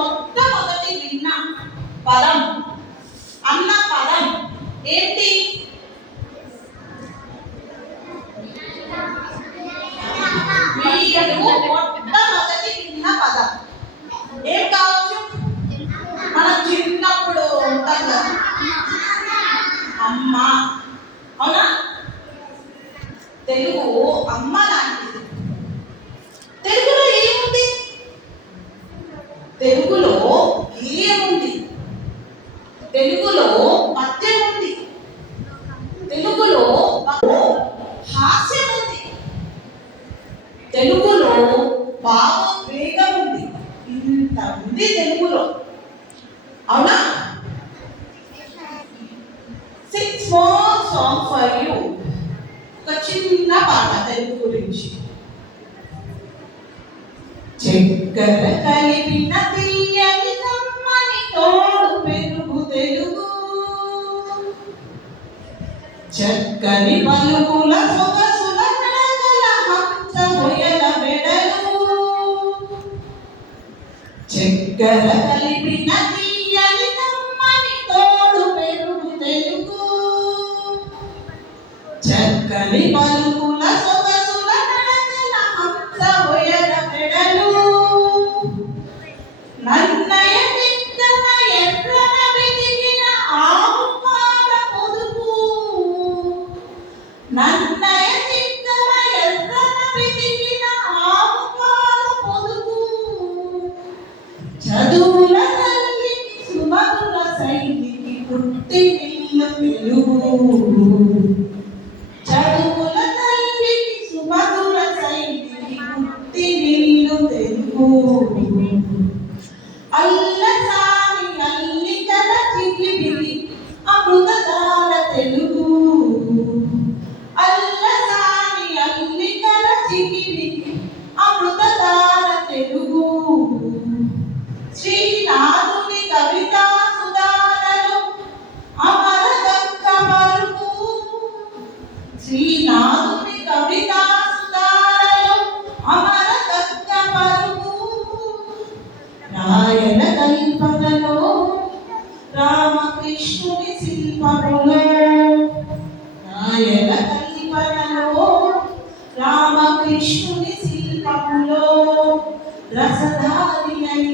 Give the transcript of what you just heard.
మొట్టమొదటి విన్న పదం అన్న పదం ఏంటి? మీరు మొట్టమొదటి విన్న పదం ఏం కావచ్చు? మనం చిన్నప్పుడు ఉంటాం కదా, అమ్మ. అవునా? తెలుగు అమ్మ లాంటిది. తెలుగులో ఏముంది? తెలుగులో ఏముంది? తెలుగులో పద్యం ఉంది, తెలుగులో హాస్యం ఉంది, తెలుగులో భావోద్వేగం ఉంది. ఇంత ఉంది తెలుగులో. అవునా? Small song for you. ఒక చిన్న పాట తెలుగు గురించి. చక్కెర కలిపిన తీయని కమ్మని తోడు పెరుగు తెలుగు, చక్కని పలుకుల సొగసుల నడకల హంస హొయల వెడలు, చక్కెర కలిపిన తీయని కమ్మని తోడు పెరుగు తెలుగు, చక్కని పలుకుల సొగసుల నడకల హంస హొయల వెడలు, నన్నయ తిక్కన ఎర్రన వెతికిన ఆవు పాల పొదుపు, నన్నయ తిక్కన ఎర్రన వెతికిన ఆవు పాల పొదుపు, చదువుల తల్లికి సుమధుర సైనికి పుట్టి నిన్న తెలుగు, చదువుల తల్లికి సుమధుర సైనికి పుట్టి నిన్ను తెలుగు, అల్లసాని అల్లికల చిలిబిలి అమృతదాల తెలుగు, అల్లసాని అల్లికల చిలిబిలి అమృతదాల తెలుగు, శ్రీనాథుని కవితా సుధారలు అమర గంగ పలుకు, శ్రీనాథుని కవితా సుధారలు అమర గంగ పలుకు, రాయన కల్పనలో రామకృష్ణుని శిల్పములో, రాయన కల్పనలో రామకృష్ణుని శిల్పములో రసధారిణై